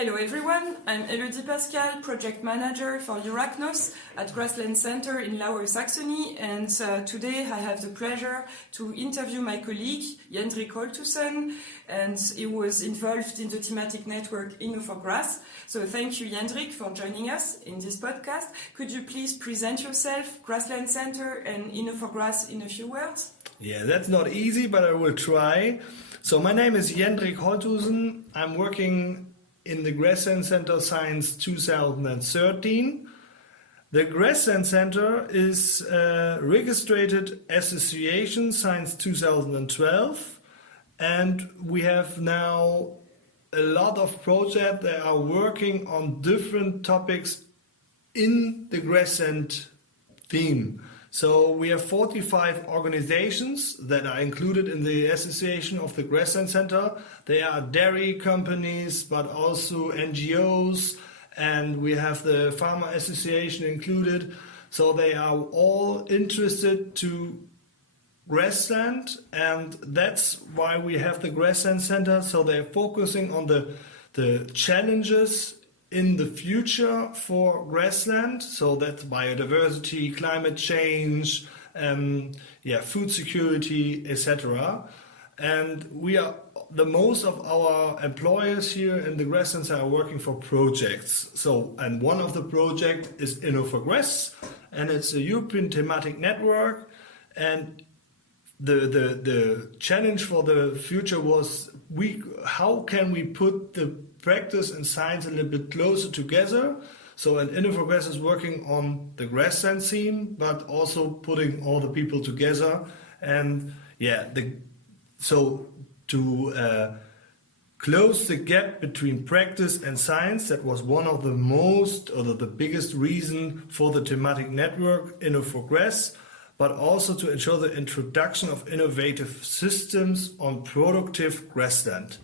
Hello everyone, I'm Elodie Pascal, Project Manager for Innograss at Grassland Center in Lower Saxony, and today I have the pleasure to interview my colleague Jendrik Holtussen, and he was involved in the thematic network Innograss. So thank you Jendrik for joining us in this podcast. Could you please present yourself, Grassland Center and Innograss in a few words? Yeah, that's not easy, but I will try. So my name is Jendrik Holtussen. I'm working in the Grassland Center since 2013. The Grassland Center is a registered association since 2012, and we have now a lot of projects that are working on different topics in the Grassland theme. So we have 45 organizations that are included in the association of the Grassland Center. They are dairy companies, but also NGOs, and we have the Farmer Association included. So they are all interested to grassland, and that's why we have the Grassland Center. So they're focusing on the challenges in the future for grassland, so that's biodiversity, climate change, food security, etc. And we are most of our employers here in the Grassland are working for projects. So, and one of the projects is Innograss, and it's a European thematic network. And the challenge for the future was how can we put the practice and science a little bit closer together. So, and Innograss is working on the grassland theme, but also putting all the people together. And so to close the gap between practice and science, that was one of the the biggest reason for the thematic network Innograss, but also to ensure the introduction of innovative systems on productive grassland.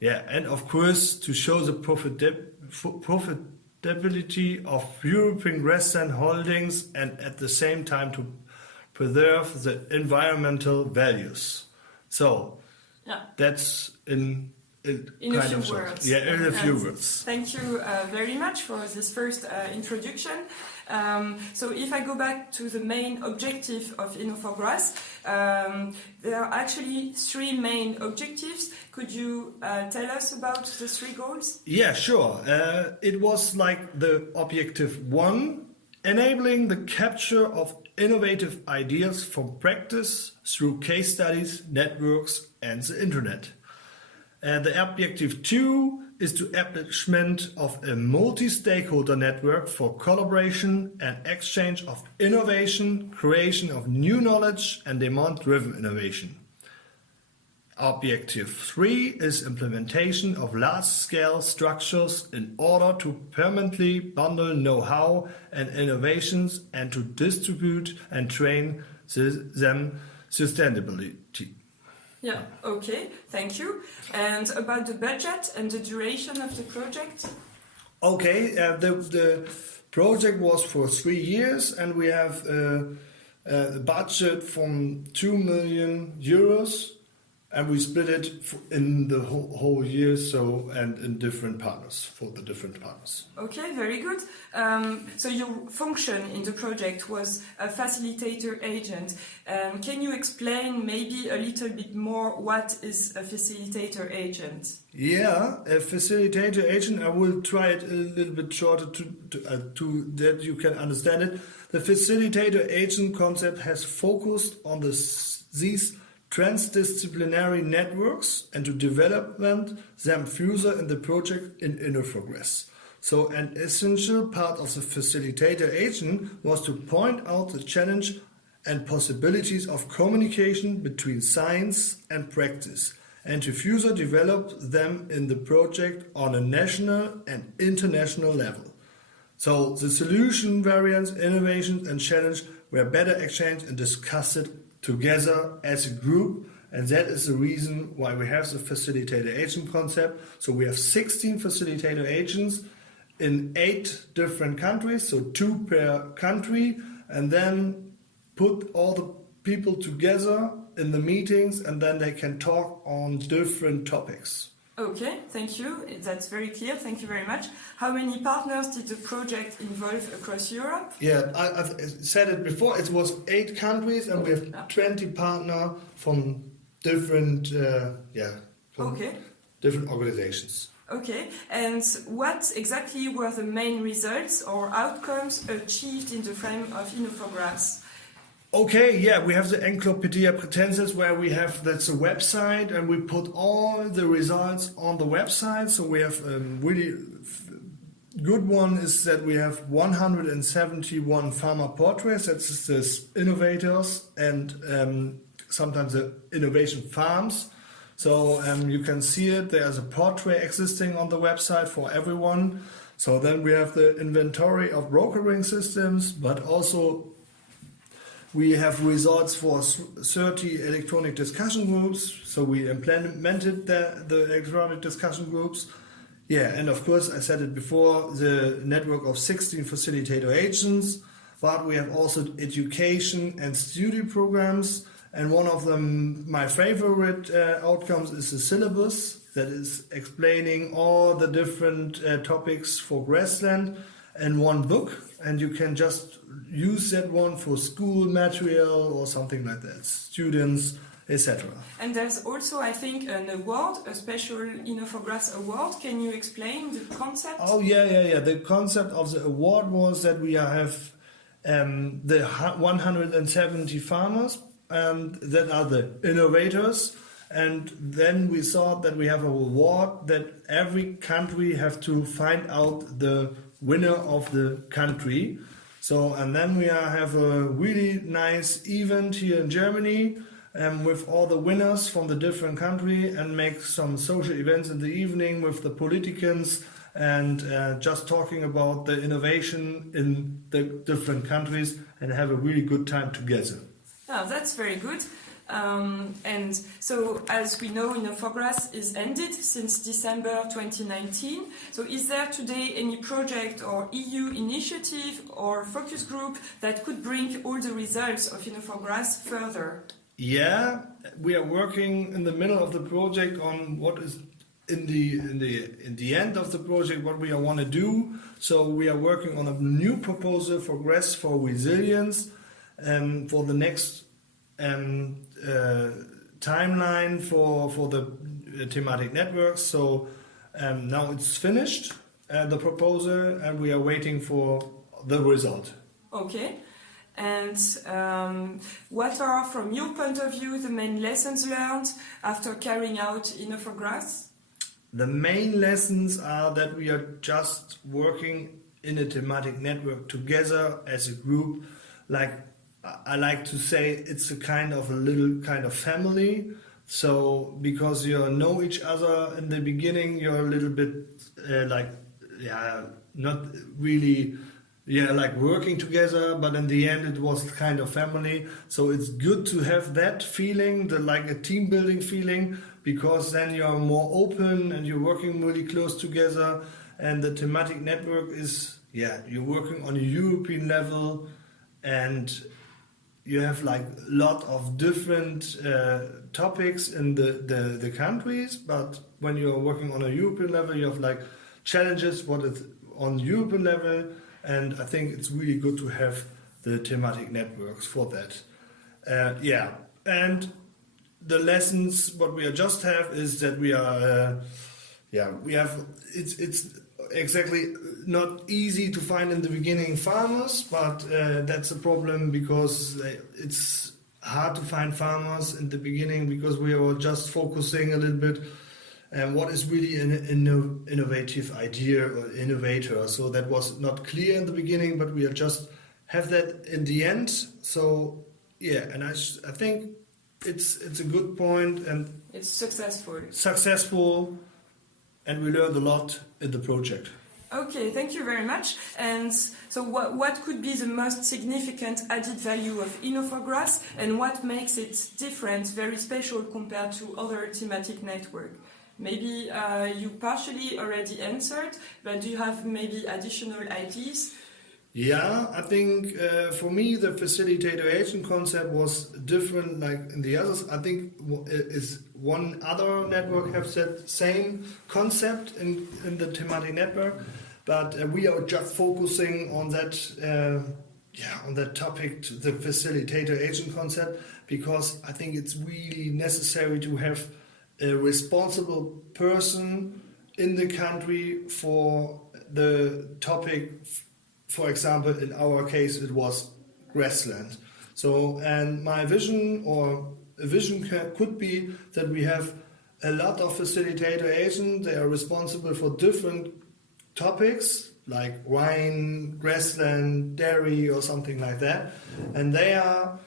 Yeah, and of course to show the profitability of European grassland holdings, and at the same time to preserve the environmental values. So that's in a few words. Yeah, in a few words. Thank you very much for this first introduction. So if I go back to the main objective of Innograss, there are actually three main objectives. Could you tell us about the three goals? Yeah, sure. It was like the objective 1, enabling the capture of innovative ideas from practice through case studies, networks, and the internet. The objective 2 is the establishment of a multi-stakeholder network for collaboration and exchange of innovation, creation of new knowledge, and demand-driven innovation. Objective 3 is implementation of large-scale structures in order to permanently bundle know-how and innovations and to distribute and train them sustainability. Yeah, okay, thank you. And about the budget and the duration of the project? Okay, the project was for 3 years, and we have a budget from 2 million euros, and we split it in the whole year, so, and in different partners, for the different partners. Okay, very good. So your function in the project was a facilitator agent. Can you explain maybe a little bit more what is a facilitator agent? Yeah, a facilitator agent, I will try it a little bit shorter to that you can understand it. The facilitator agent concept has focused on these transdisciplinary networks and to development them further in the project in Innograss. So an essential part of the facilitator agent was to point out the challenge and possibilities of communication between science and practice, and to further develop them in the project on a national and international level. So the solution, variants, innovations and challenge were better exchanged and discussed together as a group, and that is the reason why we have the facilitator agent concept. So we have 16 facilitator agents in 8 different countries, so 2 per country, and then put all the people together in the meetings, and then they can talk on different topics. Okay, thank you. That's very clear. Thank you very much. How many partners did the project involve across Europe? Yeah, I've said it before. It was 8 countries, and we have 20 partners from different, Okay. different organizations. Okay, and what exactly were the main results or outcomes achieved in the frame of Innograss? Okay, yeah, we have the Encyclopedia Pratensis where that's a website, and we put all the results on the website. So we have really good one is that we have 171 farmer portraits. That's the innovators and sometimes the innovation farms. So you can see it. There's a portrait existing on the website for everyone. So then we have the inventory of brokering systems, but also we have results for 30 electronic discussion groups. So we implemented the electronic discussion groups. Yeah, and of course, I said it before, the network of 16 facilitator agents, but we have also education and study programs. And one of them, my favorite outcomes, is the syllabus that is explaining all the different topics for Grassland in one book. And you can just use that one for school material or something like that, students, etc. And there's also, I think, an award, a special Innograss award. Can you explain the concept? Oh, yeah. The concept of the award was that we have the 170 farmers that are the innovators. And then we thought that we have an award that every country have to find out the winner of the country. So, and then we have a really nice event here in Germany with all the winners from the different country, and make some social events in the evening with the politicians and just talking about the innovation in the different countries and have a really good time together. Oh, that's very good. And so, as we know, Innograss is ended since December 2019. So, is there today any project or EU initiative or focus group that could bring all the results of Innograss further? Yeah, we are working in the middle of the project on what is in the end of the project, what we want to do. So, we are working on a new proposal for Grass for resilience for the next timeline for the thematic networks. So now it's finished, the proposal, and we are waiting for the result. Okay. And what are, from your point of view, the main lessons learned after carrying out Innograss? The main lessons are that we are just working in a thematic network together as a group. Like I like to say, it's a little kind of family. So because you know each other in the beginning, you're a little bit not really like working together, but in the end it was kind of family. So it's good to have that feeling, like a team building feeling, because then you're more open and you're working really close together. And the thematic network is, you're working on a European level, and you have like a lot of different topics in the countries, but when you're working on a European level, you have like challenges what is on European level, and I think it's really good to have the thematic networks for that. And the lessons what we just have is that we are it's exactly not easy to find in the beginning farmers, but that's a problem because it's hard to find farmers in the beginning because we were just focusing a little bit on what is really an innovative idea or innovator. So that was not clear in the beginning, but we just have that in the end. So and I think it's a good point, and it's successful, and we learned a lot in the project. Okay, thank you very much. And so what could be the most significant added value of Innograss, and what makes it different, very special compared to other thematic networks? Maybe you partially already answered, but do you have maybe additional ideas? Yeah, I think for me the facilitator agent concept was different like in the others. I think is one other network have that same concept in the thematic network, but we are just focusing on that on that topic, the facilitator agent concept, because I think it's really necessary to have a responsible person in the country for the topic. For example, in our case, it was Grassland. So, and my vision or a vision could be that we have a lot of facilitator agents. They are responsible for different topics like wine, grassland, dairy, or something like that. And they are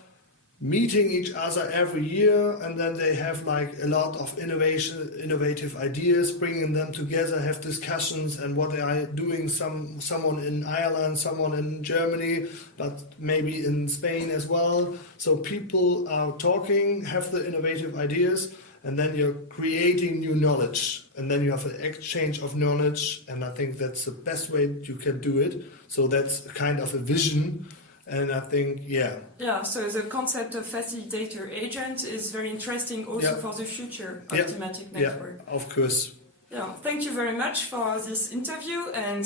meeting each other every year, and then they have like a lot of innovative ideas, bringing them together, have discussions, and what they are doing. Someone in Ireland, someone in Germany, but maybe in Spain as well. So people are talking, have the innovative ideas, and then you're creating new knowledge, and then you have an exchange of knowledge, and I think that's the best way you can do it. So that's kind of a vision. And I think, yeah. Yeah, so the concept of facilitator agent is very interesting also for the future of thematic network. Yeah, of course. Yeah, thank you very much for this interview, and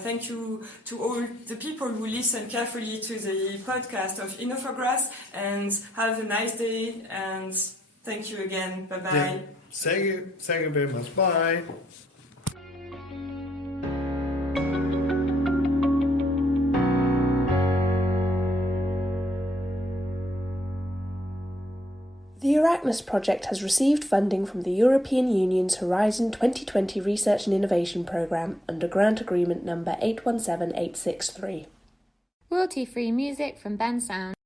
thank you to all the people who listen carefully to the podcast of Innograss, and have a nice day, and thank you again. Bye-bye. Yeah. Thank you very much. Bye. The Innograss project has received funding from the European Union's Horizon 2020 Research and Innovation Programme under Grant Agreement number 817863. Royalty-free music from Ben Sound.